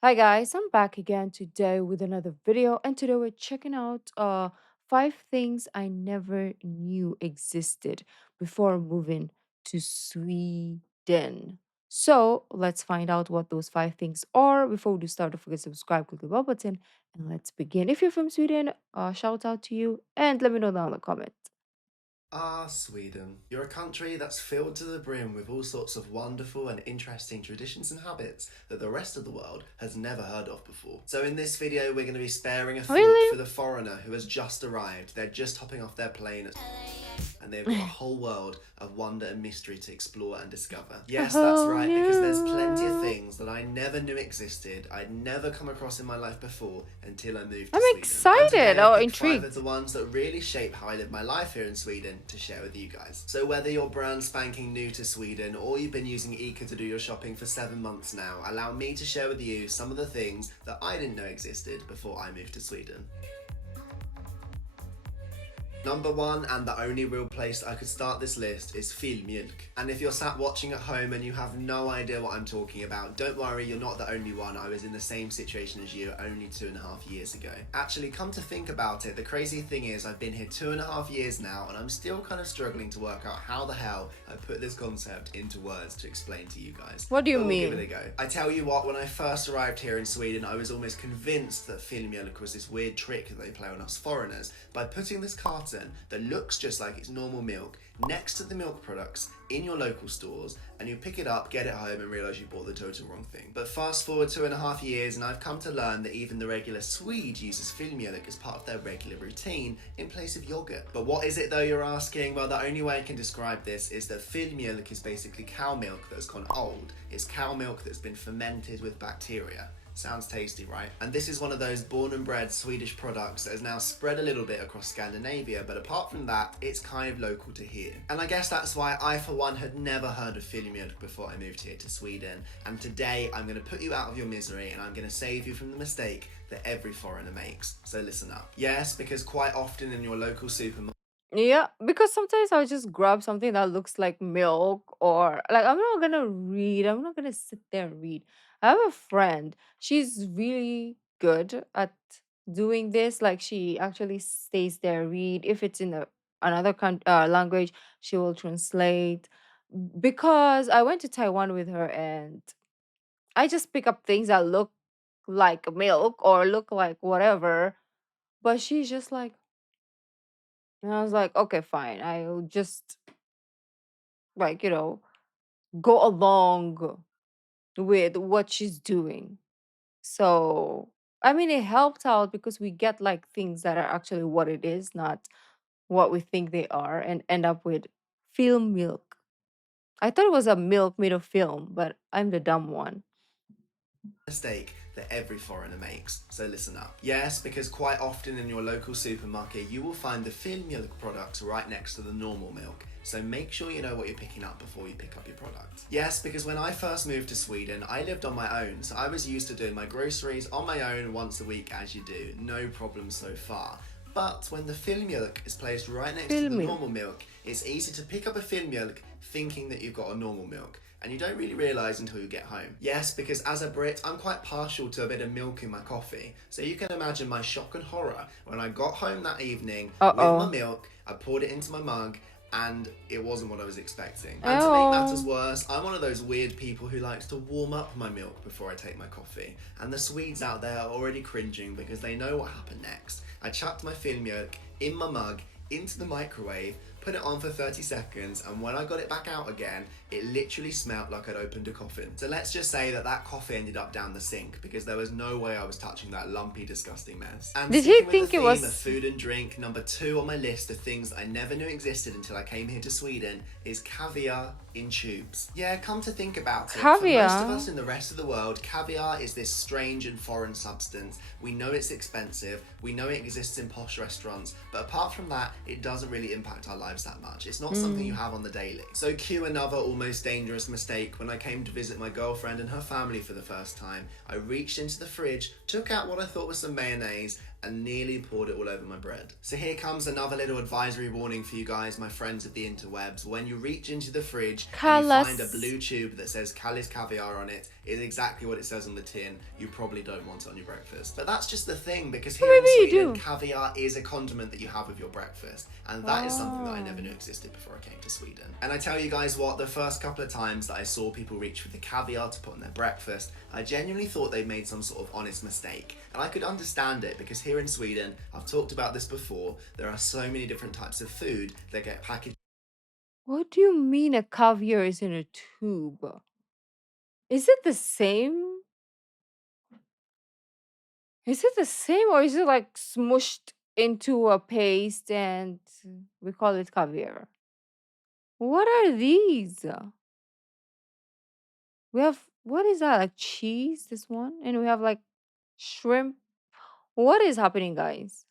Hi guys, I'm back again today with another video, and today we're checking out 5 things I never knew existed before moving to Sweden. So let's find out what those 5 things are. Before we do start, don't forget to subscribe, click the bell button, and let's begin. If you're from Sweden, shout out to you and let me know down in the comments. Sweden. You're a country that's filled to the brim with all sorts of wonderful and interesting traditions and habits that the rest of the world has never heard of before. So in this video, we're going to be sparing a thought Really? for the foreigner who has just arrived. They're just hopping off their plane and they've got a whole world of wonder and mystery to explore and discover. A Yes, that's whole right, because there's plenty of new. things that I never knew existed, I'd never come across in my life before until I moved to I'm Sweden. And excited today I or picked 5 of intrigued. the ones that really shape how I live my life here in Sweden to share with you guys. So whether you're brand spanking new to Sweden or you've been using ICA to do your shopping for 7 months now, allow me to share with you some of the things that I didn't know existed before I moved to Sweden. Number 1, and the only real place I could start this list, is filmjölk. And if you're sat watching at home and you have no idea what I'm talking about, don't worry, you're not the only one. I was in the same situation as you only 2.5 years ago. Actually, come to think about it, the crazy thing is I've been here 2.5 years now and I'm still kind of struggling to work out how the hell I put this concept into words to explain to you guys. What do you But we'll give it mean? a go. I tell you what, when I first arrived here in Sweden, I was almost convinced that filmjölk was this weird trick that they play on us foreigners by putting this carton that looks just like it's normal milk next to the milk products in your local stores, and you pick it up, get it home, and realise you bought the total wrong thing. But fast forward 2.5 years, and I've come to learn that even the regular Swede uses filmjölk as part of their regular routine in place of yogurt. But what is it though, you're asking? Well, the only way I can describe this is that filmjölk is basically cow milk that's gone old. It's cow milk that's been fermented with bacteria. Sounds tasty, right? And this is one of those born and bred Swedish products that has now spread a little bit across Scandinavia, but apart from that, it's kind of local to here. And I guess that's why I, for one, had never heard of filmjölk before I moved here to Sweden. And today, I'm going to put you out of your misery and I'm going to save you from the mistake that every foreigner makes. So listen up. Yes, because quite often in your local supermarket, Yeah, because sometimes I'll just grab something that looks like milk, or like I'm not gonna read. I'm not gonna sit there and read. I have a friend. She's really good at doing this. Like she actually stays there, read. If it's in another language, she will translate. Because I went to Taiwan with her, and I just pick up things that look like milk or look like whatever. But she's just like, and I was like, okay, fine. I'll just like, go along with what she's doing. So, I mean, it helped out because we get like things that are actually what it is, not what we think they are, and end up with film milk. I thought it was a milk made of film, but I'm the dumb one. mistake that every foreigner makes. So listen up. Yes, because quite often in your local supermarket, you will find the filmjölk products right next to the normal milk. So make sure you know what you're picking up before you pick up your product. Yes, because when I first moved to Sweden, I lived on my own. So I was used to doing my groceries on my own once a week, as you do. No problem so far. But when the filmjölk is placed right next to Film the milk. normal milk, it's easy to pick up a filmjölk thinking that you've got a normal milk, and you don't really realise until you get home. Yes, because as a Brit, I'm quite partial to a bit of milk in my coffee, so you can imagine my shock and horror when I got home that evening Uh with my oh. milk, I poured it into my mug, and it wasn't what I was expecting. And to make matters Oh. worse, I'm one of those weird people who likes to warm up my milk before I take my coffee. And the Swedes out there are already cringing because they know what happened next. I chucked my filmjölk in my mug into the microwave, put it on for 30 seconds, and when I got it back out again, it literally smelled like I'd opened a coffin. So let's just say that that coffee ended up down the sink because there was no way I was touching that lumpy, disgusting mess. And Did he sticking with the think it theme of was food and drink, number 2 on my list of things that I never knew existed until I came here to Sweden is caviar in tubes. Yeah, come to think about it, for most of caviar? us in the rest of the world, caviar is this strange and foreign substance. We know it's expensive, we know it exists in posh restaurants, but apart from that, it doesn't really impact our lives that much. It's not something you have on the daily. So cue another almost dangerous mistake. When I came to visit my girlfriend and her family for the first time, I reached into the fridge, took out what I thought was some mayonnaise, and nearly poured it all over my bread. So here comes another little advisory warning for you guys, my friends of the interwebs. When you reach into the fridge and you find a blue tube that says Caviar on it, is exactly what it says on the tin. You probably don't want it on your breakfast. But that's just the thing, because here in Sweden, caviar is a condiment that you have with your breakfast. And that is something that I never knew existed before I came to Sweden. And I tell you guys what, the first couple of times that I saw people reach for the caviar to put on their breakfast, I genuinely thought they'd made some sort of honest mistake. And I could understand it, because here in Sweden, I've talked about this before, there are so many different types of food that get packaged. What do you mean a caviar is in a tube? Is it the same? Is it the same, or is it like smushed into a paste and we call it caviar? What are these? We have, what is that? Like cheese, this one? And we have like shrimp. What is happening, guys?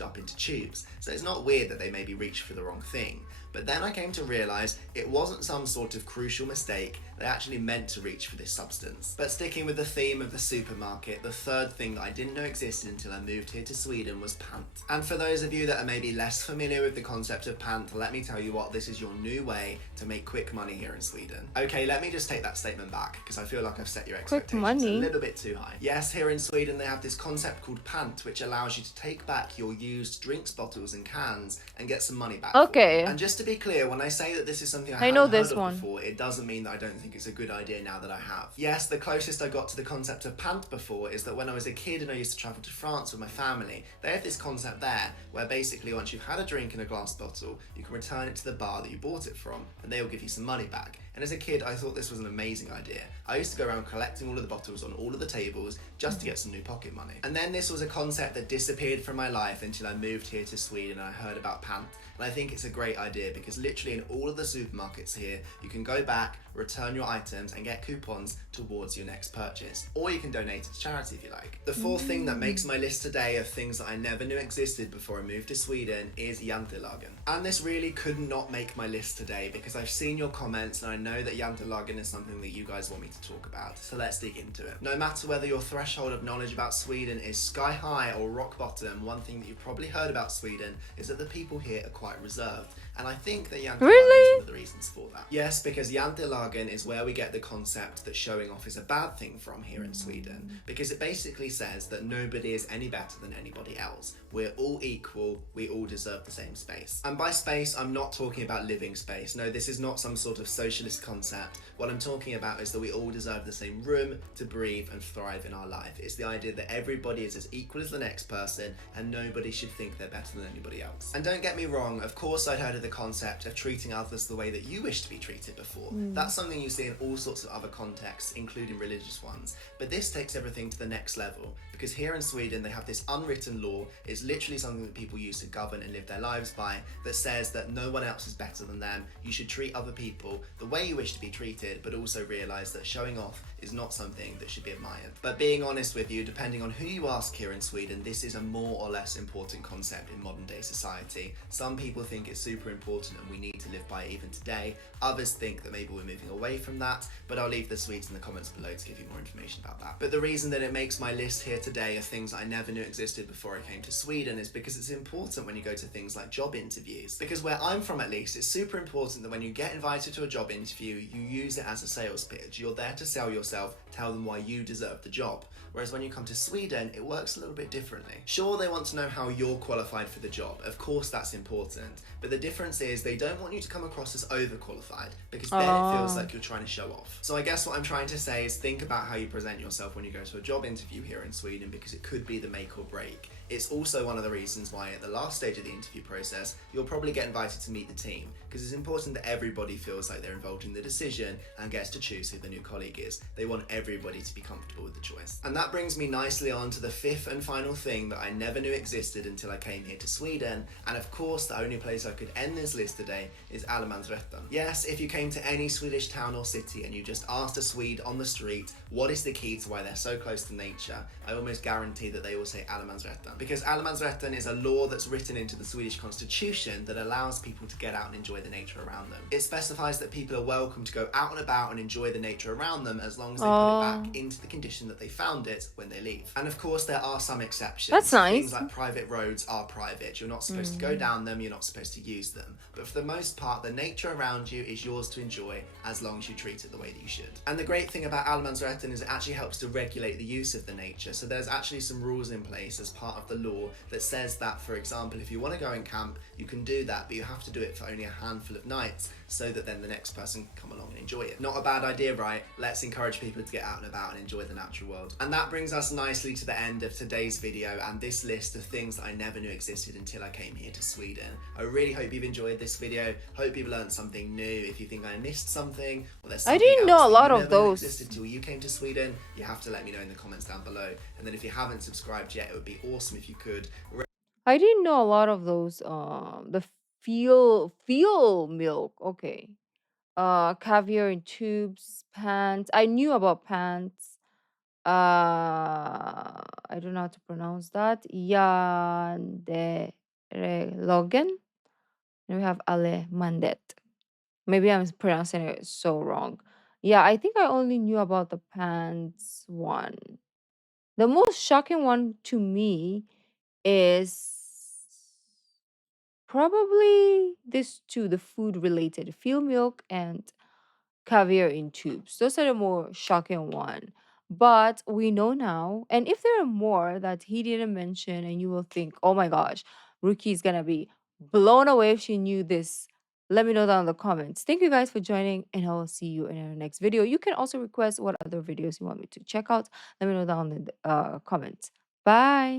Up into tubes, so it's not weird that they maybe reached for the wrong thing. But then I came to realise it wasn't some sort of crucial mistake, they actually meant to reach for this substance. But sticking with the theme of the supermarket, the third thing that I didn't know existed until I moved here to Sweden was pant. And for those of you that are maybe less familiar with the concept of pant, let me tell you what, this is your new way to make quick money here in Sweden. Okay, let me just take that statement back, because I feel like I've set your expectations a little bit too high. Yes, here in Sweden they have this concept called pant, which allows you to take back your used drinks bottles and cans and get some money back. Okay. And just to be clear, when I say that this is something I know hadn't this heard of one before, it doesn't mean that I don't think it's a good idea now that I have. Yes, the closest I got to the concept of pant before is that when I was a kid and I used to travel to France with my family, they have this concept there where basically once you've had a drink in a glass bottle, you can return it to the bar that you bought it from and they will give you some money back. And as a kid, I thought this was an amazing idea. I used to go around collecting all of the bottles on all of the tables just to get some new pocket money. And then this was a concept that disappeared from my life until I moved here to Sweden and I heard about pant. And I think it's a great idea because literally in all of the supermarkets here, you can go back, return your items and get coupons towards your next purchase. Or you can donate it to charity if you like. The fourth thing that makes my list today of things that I never knew existed before I moved to Sweden is Jantelagen. And this really could not make my list today because I've seen your comments and I know that Jantelagen is something that you guys want me to talk about. So let's dig into it. No matter whether your threshold of knowledge about Sweden is sky high or rock bottom, one thing that you've probably heard about Sweden is that the people here are quite reserved. And I think that Jantelagen is one of the reasons for that. Yes, because Jantelagen is where we get the concept that showing off is a bad thing from here in Sweden. Because it basically says that nobody is any better than anybody else. We're all equal, we all deserve the same space. And by space, I'm not talking about living space. No, this is not some sort of socialist concept. What I'm talking about is that we all deserve the same room to breathe and thrive in our life. It's the idea that everybody is as equal as the next person and nobody should think they're better than anybody else. And don't get me wrong, of course I'd heard of the concept of treating others the way that you wish to be treated before. That's something you see in all sorts of other contexts, including religious ones. But this takes everything to the next level, because here in Sweden they have this unwritten law. It's literally something that people use to govern and live their lives by, that says that no one else is better than them. You should treat other people the way you wish to be treated, but also realise that showing off is not something that should be admired. But being honest with you, depending on who you ask here in Sweden, this is a more or less important concept in modern day society. Some people think it's super important and we need to live by it even today. Others think that maybe we're moving away from that, but I'll leave the Swedes in the comments below to give you more information about that. But the reason that it makes my list here today of things I never knew existed before I came to Sweden is because it's important when you go to things like job interviews. Because where I'm from, at least, it's super important that when you get invited to a job interview, you use it as a sales pitch. You're there to sell yourself, tell them why you deserve the job. Whereas when you come to Sweden, it works a little bit differently. Sure, they want to know how you're qualified for the job. Of course, that's important. But the difference is they don't want you to come across as overqualified, because then it feels like you're trying to show off. So I guess what I'm trying to say is think about how you present yourself when you go to a job interview here in Sweden, because it could be the make or break. It's also one of the reasons why at the last stage of the interview process, you'll probably get invited to meet the team, because it's important that everybody feels like they're involved in the decision and gets to choose who the new colleague is. They want everybody to be comfortable with the choice. And that brings me nicely on to the fifth and final thing that I never knew existed until I came here to Sweden. And of course, the only place I could end this list today is Allemansrätten. Yes, if you came to any Swedish town or city and you just asked a Swede on the street what is the key to why they're so close to nature, I almost guarantee that they will say Allemansrätten. Because Allemansrätten is a law that's written into the Swedish constitution that allows people to get out and enjoy the nature around them. It specifies that people are welcome to go out and about and enjoy the nature around them as long as they put it Oh, back into the condition that they found it when they leave. And of course, there are some that's exceptions. Things nice. like private roads are private. You're not supposed to go down them, you're not supposed to use them. But for the most part, the nature around you is yours to enjoy as long as you treat it the way that you should. And the great thing about Allemansrätten is it actually helps to regulate the use of the nature. So there's actually some rules in place as part of the law that says that, for example, if you want to go and camp, you can do that, but you have to do it for only a handful of nights so that then the next person can come along and enjoy it. Not a bad idea, right? Let's encourage people to get out and about and enjoy the natural world. And that brings us nicely to the end of today's video and this list of things that I never knew existed until I came here to Sweden. I really hope you've enjoyed this video. Hope you've learned something new. If you think I missed something or there's I something didn't else know a that lot you of never knew those. existed till you came to Sweden, you have to let me know in the comments down below. And then if you haven't subscribed yet, it would be awesome if you could. I didn't know a lot of those. The feel milk. Okay. Caviar in tubes, pants. I knew about pants. I don't know how to pronounce that. Jantelagen. And we have Allemansrätten. Maybe I'm pronouncing it so wrong. Yeah, I think I only knew about the pants one. The most shocking one to me is probably this two, the food related, field milk and caviar in tubes. Those are the more shocking one. But we know now, and if there are more that he didn't mention, and you will think, oh my gosh, Ruki is gonna be blown away if she knew this. Let me know down in the comments. Thank you guys for joining, and I will see you in our next video. You can also request what other videos you want me to check out. Let me know down in the comments. Bye.